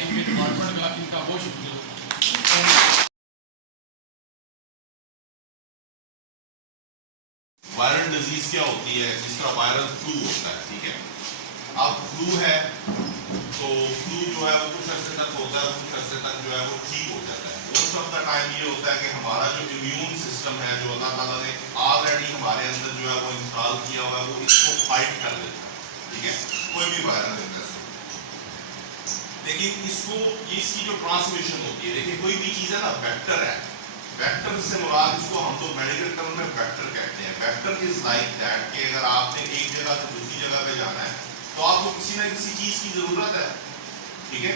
इनके डिपार्टमेंट का इनका बहुत शुक्रिया। वायरल डिजीज क्या होती है, जिस तरह वायरल फ्लू होता है, ठीक है। अब फ्लू है तो फ्लू जो है वो कुछ अर्से तक होता है, कुछ अर्से तक जो है वो ठीक हो जाता है। मोस्ट ऑफ द टाइम ये होता है कि हमारा जो इम्यून सिस्टम है, जो अल्लाह ताला ने ऑलरेडी हमारे अंदर जो है वो इंस्टॉल किया हुआ है, वो इसको फाइट कर देता है, ठीक है। कोई भी वायरल इन्फेक्शन, लेकिन इसको इसकी जो ट्रांसमिशन होती है, देखिए कोई भी चीज़ है ना, वेक्टर है। वेक्टर से मुराद, इसको हम लोग मेडिकल टर्म में वेक्टर कहते हैं। वेक्टर इज लाइक दैट कि अगर आपने एक जगह से दूसरी जगह पे जाना है तो आपको किसी ना किसी चीज की जरूरत है, ठीक है।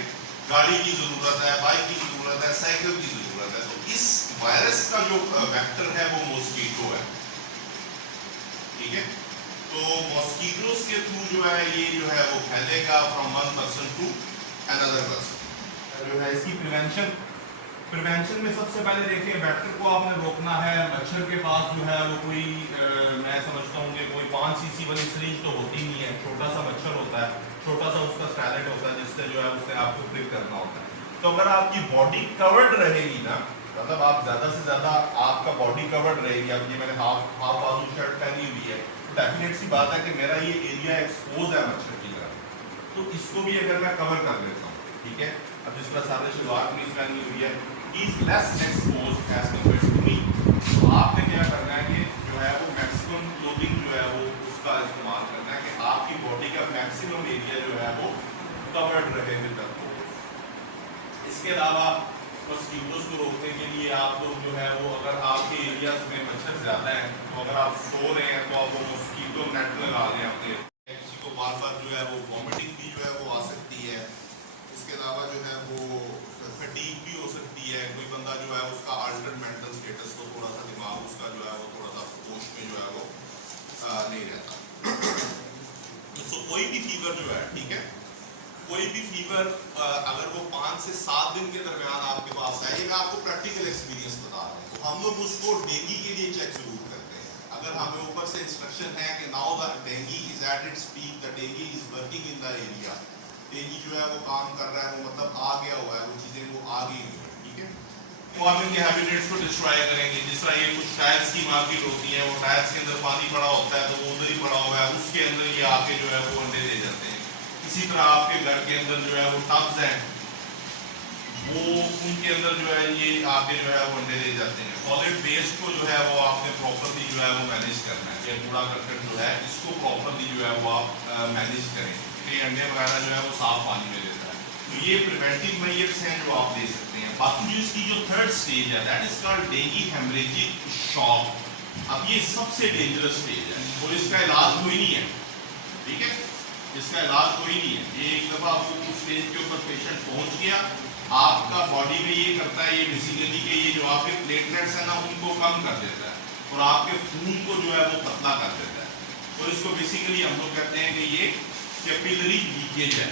गाड़ी की जरूरत है, बाइक की जरूरत है, साइकिल की जरूरत है। तो इस वायरस का जो वेक्टर है वो मॉस्किटो है, ठीक है। तो मॉस्किटोस के थ्रू जो है ये जो है वो फैलेगा from one person to another person. जो है इसकी प्रिवेंशन में सबसे पहले देखिए, वेक्टर को आपने रोकना है। मच्छर के पास जो है वो कोई मैं समझता हूँ कि कोई 5 सीसी वाली सिरिंज तो होती नहीं है। छोटा सा मच्छर होता है, छोटा सा उसका स्टैलेट होता है, जिससे जो है उससे आपको प्रिक करना होता है। तो अगर आपकी बॉडी कवर्ड रहेगी ना, मतलब आप ज्यादा से ज्यादा आपका बॉडी कवर्ड रहेगी। अब ये मैंने हाफ बाजू शर्ट पहनी हुई है, तो डेफिनेट सी बात है कि मेरा ये एरिया एक्सपोज है मच्छर की तरफ, तो इसको भी अगर मैं कवर कर लेता हूँ, ठीक है। अब जिस तरह सारे शुरुआत में पहनी हुई है, is less exposed as compared to me। तो आपने क्या करना है कि जो है वो मैक्सिमम क्लोथिंग जो है वो उसका इस्तेमाल करना है कि आपकी बॉडी का मैक्सिमम एरिया जो है वो कवर्ड रहे विद द क्लोथ। इसके अलावा मस्कीटोस को रोकने के लिए आप लोग जो है वो, अगर आपके एरियाज में मच्छर ज्यादा है तो अगर आप सो रहे हैं तो आप वो मस्कीटो नेट लगा लें अपने। किसी को बार बार जो है वो वॉमिटिंग भी जो है वो आ सकती है। इसके अलावा जो है वो फटीग भी हो सकती है। कोई बंदा जो है उसका अल्टर्ड मेंटल स्टेटस को थोड़ा सा दिमाग उसका जो है वो थोड़ा सा होश में जो है वो नहीं रहता। तो कोई भी फीवर जो है, ठीक है, कोई भी फीवर अगर वो 5 से 7 दिन के दरमियान आपके पास है, ये मैं आपको प्रैक्टिकल एक्सपीरियंस बता रहा हूँ, तो हम लोग उसको डेंगू के लिए चेक जरूर करते हैं। अगर हमें ऊपर से इंस्ट्रक्शन है कि now the dengue is at its peak, the dengue is working in the area, dengue जो है वो काम कर रहा है, वो मतलब आ गया हुआ है, वो चीजें वो आ गई हुई है, ठीक है। तो आप इनके हैबिटेट्स को डिस्ट्रॉय करेंगे। जिस तरह ये कुछ टायर्स की मार्केट होती है, वो टायर्स के अंदर पानी पड़ा होता है तो वो उधर ही पड़ा हुआ है, उसके अंदर ये आके जो है वो अंडे दे जाते हैं। इसी तरह आपके घर के अंदर जो है वो टब्स हैं, वो उनके अंदर जो है ये आके जो है वो अंडे दे जाते हैं। सॉलिड वेस्ट को जो है वो आपने प्रॉपरली जो है वो मैनेज करना है। ये कूड़ा करकट जो है इसको प्रॉपरली जो है वो आप मैनेज करें। ये अंडे वगैरह जो है वो साफ पानी में देता है। तो ये प्रिवेंटिव मेजर्स हैं जो आप ले सकते हैं। बाकी जो इसकी जो थर्ड स्टेज है, that is called dengue haemorrhagic shock. अब ये सबसे डेंजरस स्टेज है और इसका इलाज कोई नहीं है, ठीक है, इसका इलाज कोई नहीं है। ये एक दफा वो उस स्टेज के ऊपर पेशेंट पहुंच गया, आपका बॉडी में ये करता है, ये बेसिकली के ये जो आपके प्लेटलेट्स है ना उनको कम कर देता है और आपके खून को जो है वो पतला कर देता है। और इसको बेसिकली हम लोग कहते हैं कि ये कैपिलरी लीकेज है।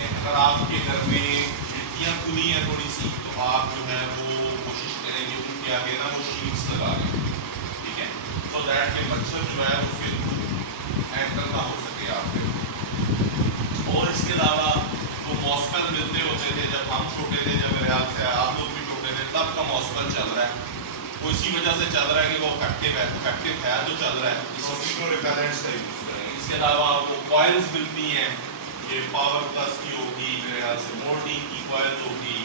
अगर आपके घर में खिड़कियाँ खुली हैं थोड़ी सी, तो आप जो है वो कोशिश करेंगे उनके आगे ना वो शीट्स लगा लें, ठीक है, सो दैट के मच्छर जो है वो फिर एंटर ना हो सके आपके। और इसके अलावा वो मॉस्कल मिलते होते थे जब हम छोटे थे, जब मेरे हाथ से आप लोग भी छोटे थे, तब का मॉस्कल चल रहा है। वो इसी वजह से चल रहा है कि वो फैक्टिव है तो चल रहा है, मॉस्किटो रिपेलेंट्स का यूज करेंगे। इसके अलावा वो कॉइल्स मिलती हैं, ये पावर प्लस की होगी, मेरे ख्याल से मोर्टीन की कॉइल होगी,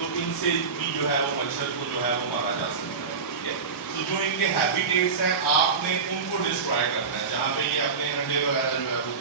तो इनसे भी जो है वो मच्छर को जो है वो मारा जा सकता है, ठीक है। तो जो इनके हैबिटेट्स हैं आपने उनको डिस्ट्रॉय करना है, जहाँ पे ये अपने अंडे वगैरह जो है वो